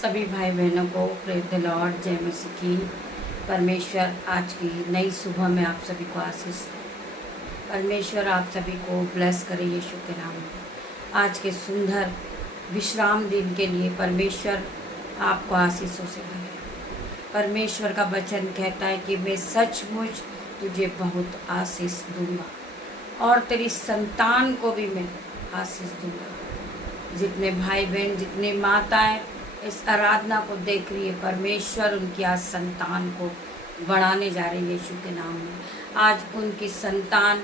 सभी भाई बहनों को प्रेज द लॉर्ड, जय मसीह की। परमेश्वर आज की नई सुबह में आप सभी को आशीष दे। परमेश्वर आप सभी को ब्लेस करे यीशु के नाम में। आज के सुंदर विश्राम दिन के लिए परमेश्वर आपको आशीषों से भरे। परमेश्वर का वचन कहता है कि मैं सचमुच तुझे बहुत आशीष दूंगा और तेरी संतान को भी मैं आशीष दूंगा। जितने भाई बहन, जितने माताएं इस आराधना को देख रही है, परमेश्वर उनकी आज संतान को बढ़ाने जा रही है यीशु के नाम में। आज उनकी संतान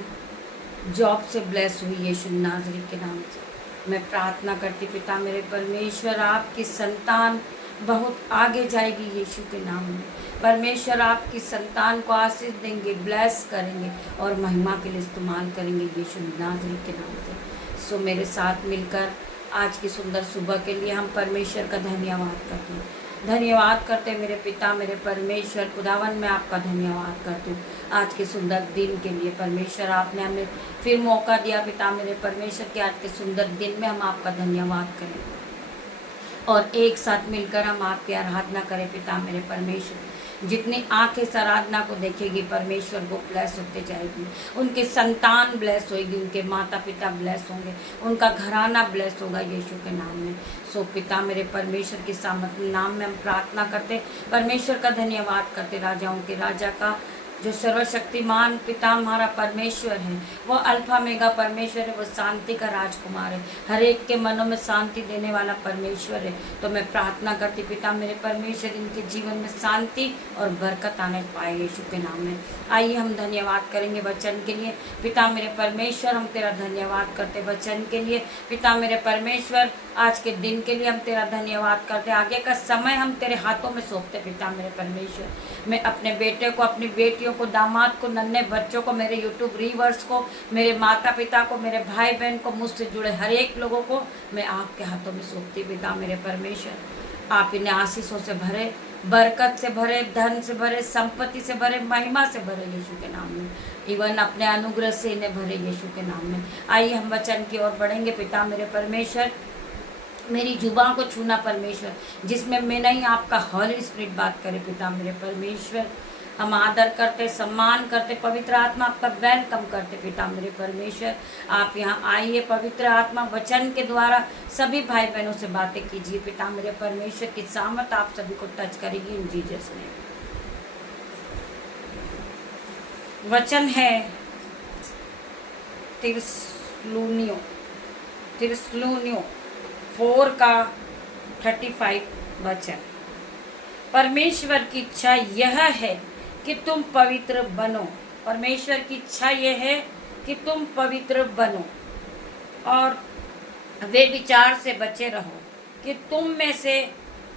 जॉब से ब्लेस हुई यीशु नाज़री के नाम से। मैं प्रार्थना करती पिता मेरे परमेश्वर, आपकी संतान बहुत आगे जाएगी यीशु के नाम में। परमेश्वर आपकी संतान को आशीष देंगे, ब्लेस करेंगे और महिमा के लिए इस्तेमाल करेंगे यीशु नाज़री के नाम से। सो मेरे साथ मिलकर आज की सुंदर सुबह के लिए हम परमेश्वर का धन्यवाद करते हैं। धन्यवाद करते मेरे पिता मेरे परमेश्वर खुदावन, मैं आपका धन्यवाद करती हूँ आज के सुंदर दिन के लिए। परमेश्वर आपने हमें फिर मौका दिया पिता मेरे परमेश्वर के आज के सुंदर दिन में हम आपका धन्यवाद करें और एक साथ मिलकर हम आपकी आराधना करें पिता मेरे परमेश्वर। जितनी आंखें इस आराधना को देखेगी परमेश्वर को ब्लेस होते जाएगी, उनके संतान ब्लेस होगी, उनके माता पिता ब्लेस होंगे, उनका घराना ब्लेस होगा यीशु के नाम में। सो पिता मेरे परमेश्वर के सामर्थ्य नाम में हम प्रार्थना करते, परमेश्वर का धन्यवाद करते, राजाओं के राजा का जो सर्वशक्तिमान पिता हमारा परमेश्वर है, वो अल्फा मेगा परमेश्वर है, वो शांति का राजकुमार है, हर एक के मनों में शांति देने वाला परमेश्वर है। तो मैं प्रार्थना करती पिता मेरे परमेश्वर इनके जीवन में शांति और बरकत आने पाए यीशु के नाम में। आइए हम धन्यवाद करेंगे वचन के लिए। पिता मेरे परमेश्वर, हम तेरा धन्यवाद करते वचन के लिए। पिता मेरे परमेश्वर, आज के दिन के लिए हम तेरा धन्यवाद करते। आगे का समय हम तेरे हाथों में सौंपते पिता मेरे परमेश्वर। मैं अपने बेटे को, अपनी बेटियों को, दामाद को, नन्हे बच्चों को, मेरे यूट्यूब व्यूअर्स को, मेरे माता पिता को, मेरे भाई बहन को, मुझसे जुड़े हर एक लोगों को मैं आपके हाथों में सौंपती पिता मेरे परमेश्वर। आप इन्हें आशीषों से भरे, बरकत से भरे, धन से भरे, संपत्ति से भरे, महिमा से भरे यीशु के नाम में। इवन अपने अनुग्रह से इन्हें भरे यीशु के नाम में। आइए हम वचन की ओर बढ़ेंगे पिता मेरे परमेश्वर। मेरी जुबान को छूना परमेश्वर, जिसमें मैं नहीं आपका हॉली स्पिरिट बात करे पिता मेरे परमेश्वर। हम आदर करते, सम्मान करते, पवित्र आत्मा आपका वेलकम करते पिता मेरे परमेश्वर। आप यहाँ आइए, पवित्र आत्मा वचन के द्वारा सभी भाई बहनों से बातें कीजिए पिता मेरे परमेश्वर की सामर्थ आप सभी को टच करेगी इन जीसस ने। वचन है तिरस्लुनियों 4 का 35 वचन। परमेश्वर की इच्छा यह है कि तुम पवित्र बनो। परमेश्वर की इच्छा यह है कि तुम पवित्र बनो और वे विचार से बचे रहो कि तुम में से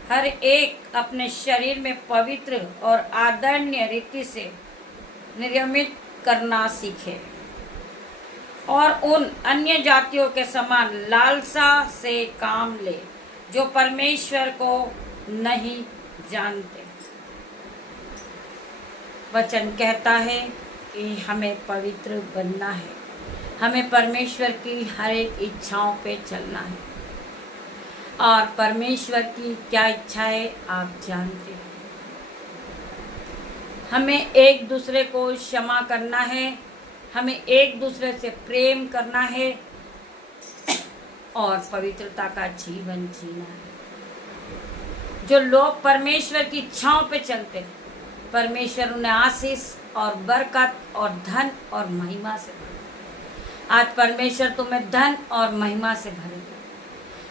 हर एक अपने शरीर में पवित्र और आदरणीय रीति से निर्मित करना सीखे और उन अन्य जातियों के समान लालसा से काम ले जो परमेश्वर को नहीं जानते। वचन कहता है कि हमें पवित्र बनना है, हमें परमेश्वर की हर एक इच्छाओं पे चलना है और परमेश्वर की क्या इच्छा है आप जानते हैं। हमें एक दूसरे को क्षमा करना है, हमें एक दूसरे से प्रेम करना है और पवित्रता का जीवन जीना है। जो लोग परमेश्वर की इच्छाओं पे चलते हैं, परमेश्वर उन्हें आशीष और बरकत और धन और महिमा से भरे। आज परमेश्वर तुम्हें धन और महिमा से भरेगा।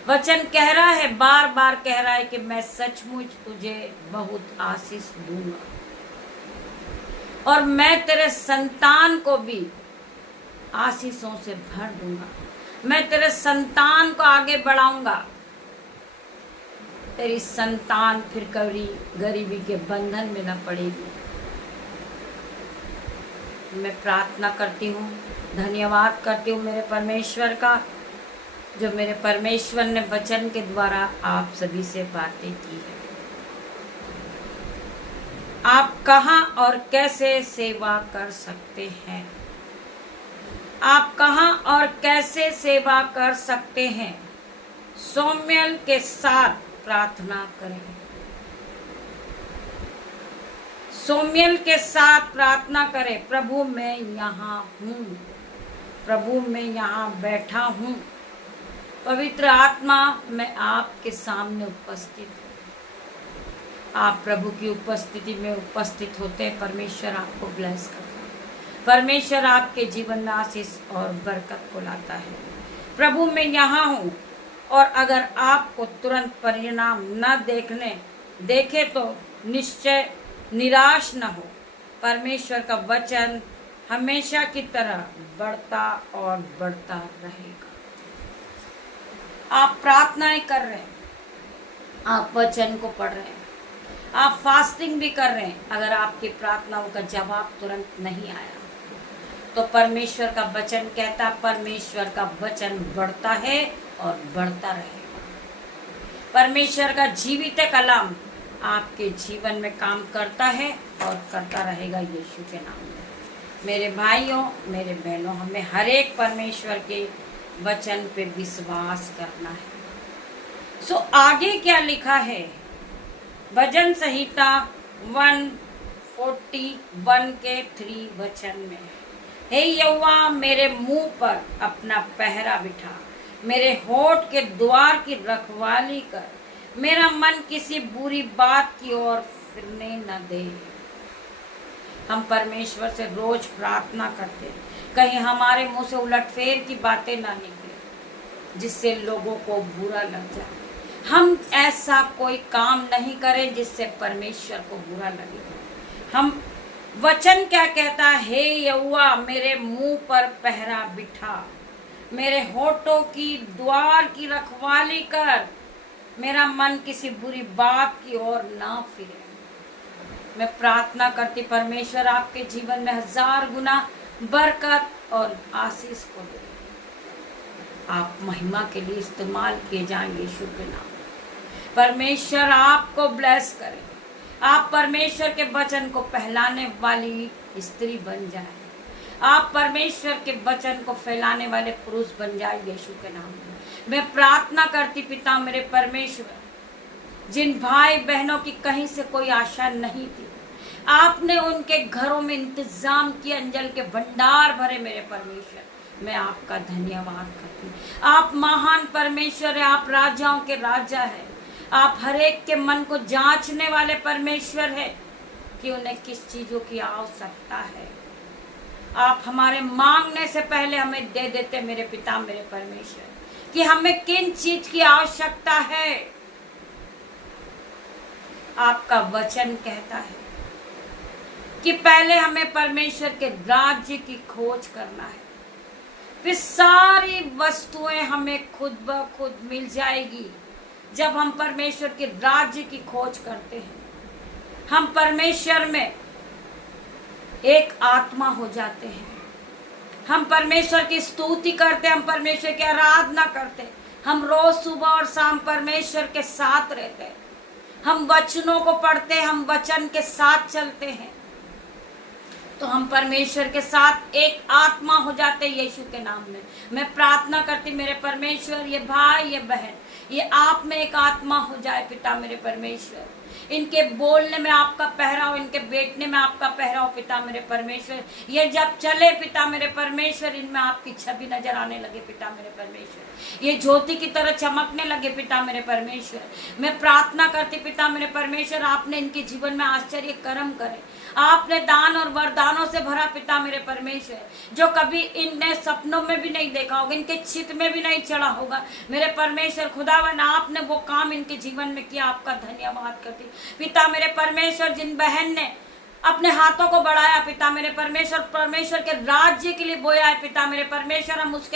वचन कह रहा है, बार बार कह रहा है कि मैं सचमुच तुझे बहुत आशीष दूंगा और मैं तेरे संतान को भी आशीषों से भर दूंगा। मैं तेरे संतान को आगे बढ़ाऊंगा। तेरी संतान फिर कभी गरीबी के बंधन में न पड़ेगी। मैं प्रार्थना करती हूँ, धन्यवाद करती हूँ मेरे परमेश्वर का, जो मेरे परमेश्वर ने वचन के द्वारा आप सभी से बातें की है। आप कहाँ और कैसे सेवा कर सकते हैं? आप कहाँ और कैसे सेवा कर सकते हैं? सोम्यल के साथ प्रार्थना करें। सोम्यल के साथ प्रार्थना करें, प्रभु मैं यहाँ हूँ, प्रभु मैं यहाँ बैठा हूँ, पवित्र आत्मा मैं आपके सामने उपस्थित हूँ। आप प्रभु की उपस्थिति में उपस्थित होते हैं, परमेश्वर आपको ब्लेस करता है, परमेश्वर आपके जीवन में आशीष और बरकत को लाता है। प्रभु मैं यहाँ हूँ, और अगर आपको तुरंत परिणाम न देखे तो निश्चय निराश न हो। परमेश्वर का वचन हमेशा की तरह बढ़ता और बढ़ता रहेगा। आप प्रार्थनाएं कर रहे हैं, आप वचन को पढ़ रहे हैं, आप फास्टिंग भी कर रहे हैं, अगर आपकी प्रार्थनाओं का जवाब तुरंत नहीं आया तो परमेश्वर का वचन कहता, परमेश्वर का वचन बढ़ता है और बढ़ता रहेगा। परमेश्वर का जीवित कलाम आपके जीवन में काम करता है और करता रहेगा यीशु के नाम में। मेरे भाइयों, मेरे बहनों, हमें हर एक परमेश्वर के वचन पे विश्वास करना है। सो आगे क्या लिखा है भजन संहिता 141 के 3 वचन में, हे यहोवा मेरे मुंह पर अपना पहरा बिठा, मेरे होठ के द्वार की रखवाली कर, मेरा मन किसी बुरी बात की ओर फिरने न दे। हम परमेश्वर से रोज प्रार्थना करते हैं, कहीं हमारे मुंह से उलटफेर की बातें ना निकले जिससे लोगों को बुरा लग जाए। हम ऐसा कोई काम नहीं करें जिससे परमेश्वर को बुरा लगे। हम वचन क्या कहता है, हे यहोवा मेरे मुंह पर पहरा बिठा, मेरे होठों की द्वार की रखवाली कर, मेरा मन किसी बुरी बात की ओर ना फिरे। मैं प्रार्थना करती परमेश्वर आपके जीवन में 1000 गुना बरकत और आशीष को दे। आप महिमा के लिए इस्तेमाल किए जाएंगे यीशु के नाम में। परमेश्वर आपको ब्लेस करे। आप परमेश्वर के वचन को फैलाने वाली स्त्री बन जाए। आप परमेश्वर के वचन को फैलाने वाले पुरुष बन जाए यीशु के नाम में। मैं प्रार्थना करती पिता मेरे परमेश्वर, जिन भाई बहनों की कहीं से कोई आशा नहीं थी, आपने उनके घरों में इंतजाम किया, अंजल के भंडार भरे मेरे परमेश्वर, मैं आपका धन्यवाद करती। आप महान परमेश्वर है, आप राजाओं के राजा है, आप हर एक के मन को जांचने वाले परमेश्वर है कि उन्हें किस चीजों की आवश्यकता है। आप हमारे मांगने से पहले हमें दे देते मेरे पिता मेरे परमेश्वर, कि हमें किन चीज की आवश्यकता है। आपका वचन कहता है कि पहले हमें परमेश्वर के राज्य की खोज करना है, फिर सारी वस्तुएं हमें खुद ब खुद मिल जाएगी। जब हम परमेश्वर के राज्य की खोज करते हैं, हम परमेश्वर में एक आत्मा हो जाते हैं। हम परमेश्वर की स्तुति करते हैं, हम परमेश्वर की आराधना करते हैं, हम रोज सुबह और शाम परमेश्वर के साथ रहते हैं, हम वचनों को पढ़ते हैं, हम वचन के साथ चलते हैं, तो हम परमेश्वर के साथ एक आत्मा हो जाते हैं यीशु के नाम में। मैं प्रार्थना करती मेरे परमेश्वर, ये भाई ये बहन ये आप में एक आत्मा हो जाए पिता मेरे परमेश्वर। इनके बोलने में आपका पहराव, इनके बैठने में आपका पहराव पिता मेरे परमेश्वर। ये जब चले पिता मेरे परमेश्वर, इनमें आपकी छवि नजर आने लगे पिता मेरे परमेश्वर। ये ज्योति की तरह चमकने लगे पिता मेरे परमेश्वर। मैं प्रार्थना करती पिता मेरे परमेश्वर, आपने इनके जीवन में आश्चर्य कर्म करे। आपने दान और वरदानों से भरा पिता मेरे परमेश्वर, जो कभी इनने सपनों में भी नहीं देखा होगा, इनके चित में भी नहीं चढ़ा होगा मेरे परमेश्वर। खुदावन आपने वो काम इनके जीवन में किया, आपका धन्यवाद करती पिता मेरे परमेश्वर। जिन बहन ने अपने हाथों को बढ़ाया पिता मेरे परमेश्वर, परमेश्वर के राज्य के लिए बोया है पिता मेरे परमेश्वर, हम उस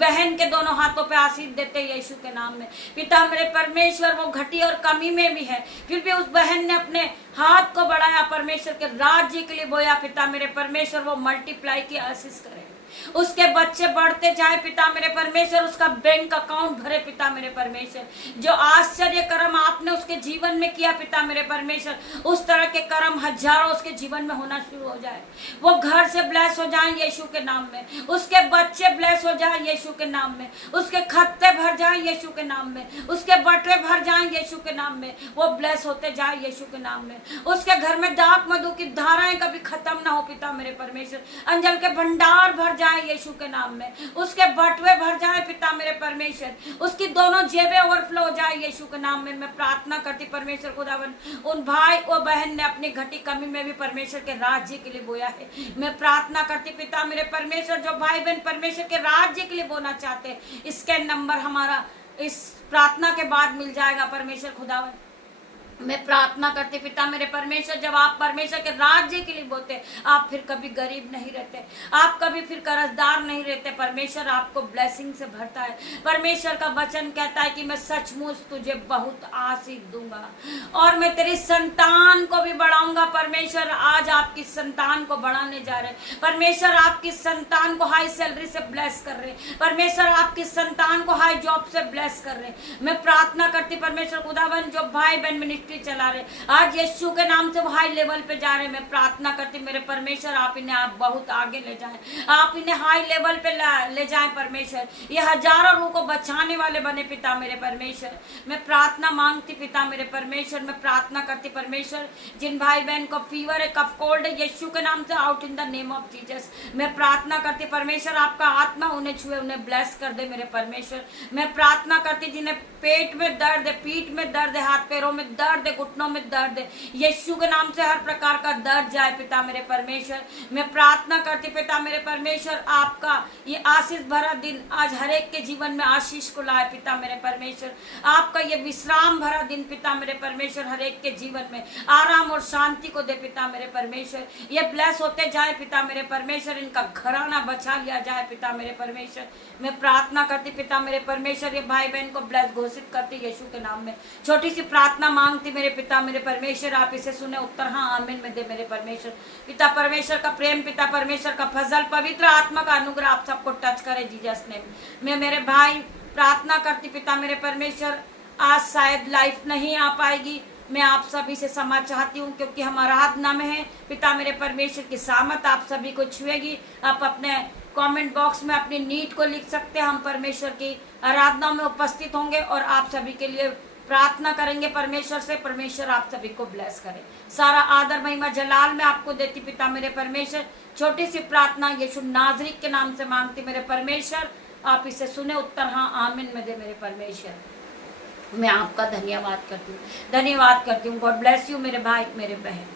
बहन के दोनों हाथों पे आशीष देते हैं यीशु के नाम में पिता मेरे परमेश्वर। वो घटी और कमी में भी है, फिर भी उस बहन ने अपने हाथ को बढ़ाया, परमेश्वर के राज्य के लिए बोया पिता मेरे परमेश्वर। वो मल्टीप्लाई की आशीष करे उसके बच्चे बढ़ते जाए पिता मेरे परमेश्वर, उसका बैंक अकाउंट भरे पिता मेरे परमेश्वर। जो आश्चर्य कर्म आपने उसके जीवन में किया पिता मेरे परमेश्वर, उस तरह के कर्म हजारों उसके जीवन में होना शुरू हो जाए। वो घर से ब्लेस हो जाए यीशु के नाम में, उसके बच्चे ब्लेस हो जाए यीशु के नाम में, उसके खत्ते भर जाए यीशु के नाम में, उसके बटवे भर जाए यीशु के नाम में, वो ब्लेस होते जाए यीशु के नाम में। उसके घर में दाख मधु की धाराएं कभी खत्म ना हो पिता मेरे परमेश्वर, अंजल के भंडार भर जाए यीशु के नाम में, उसके बटवे भर जाए पिता मेरे परमेश्वर, उसकी दोनों जेबें ओवरफ्लो हो जाए यीशु के नाम में। मैं प्रार्थना करती परमेश्वर खुदावन, उन भाई और बहन ने अपनी घटी कमी में भी परमेश्वर के राज्य के लिए बोया है। मैं प्रार्थना करती पिता मेरे परमेश्वर, जो भाई बहन परमेश्वर के राज्य के लिए बोना चाहते हैं, इसके नंबर हमारा इस प्रार्थना के बाद मिल जाएगा परमेश्वर खुदावन। मैं प्रार्थना करती पिता मेरे परमेश्वर, जब आप परमेश्वर के राज्य के लिए बोलते, आप फिर कभी गरीब नहीं रहते, आप कभी फिर कर्जदार नहीं रहते। परमेश्वर आपको ब्लेसिंग से भरता है। परमेश्वर का वचन कहता है कि मैं सचमुच तुझे बहुत आशीष दूंगा और मैं तेरी संतान को भी बढ़ाऊंगा। परमेश्वर आज आपकी संतान को बढ़ाने जा रहे हैं। परमेश्वर आपकी संतान को हाई सैलरी से ब्लेस कर रहे हैं। परमेश्वर आपकी संतान को हाई जॉब से ब्लेस कर रहे हैं। मैं प्रार्थना करती परमेश्वर खुदावन, जो भाई बहन मिनिस्ट्री चला रहे, आज यीशु के नाम से वो हाई लेवल पे जा रहे हैं। मैं प्रार्थना करती मेरे परमेश्वर, आप इन्हें आप बहुत आगे ले जाएं, आप इन्हें हाई लेवल पे ले जाएं परमेश्वर। ये हजारों रूह को बचाने वाले बने पिता मेरे परमेश्वर। मैं प्रार्थना मांगती पिता मेरे परमेश्वर, मैं प्रार्थना करती परमेश्वर, जिन भाई बहन को फीवर है, कफ कोल्ड है, यीशु के नाम से out in the name of Jesus. मैं प्रार्थना करती परमेश्वर, आपका आत्मा उन्हें छुए, उन्हें ब्लेस कर दे मेरे परमेश्वर। मैं प्रार्थना करती जिन्हें पेट में दर्द है, पीठ में दर्द है, हाथ पैरों में दर्द है, घुटनों में दर्द है, यीशु के नाम से हर प्रकार का दर्द जाए पिता मेरे परमेश्वर। मैं प्रार्थना करती पिता मेरे परमेश्वर, आपका ये आशीष भरा दिन आज हर एक के जीवन में आशीष को लाए पिता मेरे परमेश्वर। आपका ये विश्राम भरा दिन पिता मेरे परमेश्वर हर एक के जीवन में आराम और शांति को दे पिता मेरे परमेश्वर। ये ब्लेस होते जाए पिता मेरे परमेश्वर, इनका घराना बचा लिया जाए पिता मेरे परमेश्वर। मैं प्रार्थना करती पिता मेरे परमेश्वर, ये भाई बहन को ब्लेस घोषित करती यीशु के नाम में। छोटी सी प्रार्थना मांगती मेरे पिता मेरे परमेश्वर, आप इसे सुने, उत्तर हाँ आमीन में दे मेरे परमेश्वर। पिता परमेश्वर का प्रेम, पिता परमेश्वर का फजल, पवित्र आत्मा का अनुग्रह आप सबको टच करे जीसस नेम। मैं मेरे भाई प्रार्थना करती पिता मेरे परमेश्वर, आज शायद लाइफ नहीं आ पाएगी, मैं आप सभी से क्षमा चाहती हूँ, क्योंकि हम आराधना में हैं। पिता मेरे परमेश्वर की सामत आप सभी को छुएगी। आप अपने कमेंट बॉक्स में अपनी नीड को लिख सकते हैं, हम परमेश्वर की आराधना में उपस्थित होंगे और आप सभी के लिए प्रार्थना करेंगे परमेश्वर से। परमेश्वर आप सभी को ब्लेस करे। सारा आदर महिमा जलाल में आपको देती पिता मेरे परमेश्वर। छोटी सी प्रार्थना यीशु नाजरी के नाम से मांगती मेरे परमेश्वर, आप इसे सुने, उत्तर हाँ आमीन में दे मेरे परमेश्वर। मैं आपका धन्यवाद करती हूँ, धन्यवाद करती हूँ। गॉड ब्लेस यू मेरे भाई मेरे बहन।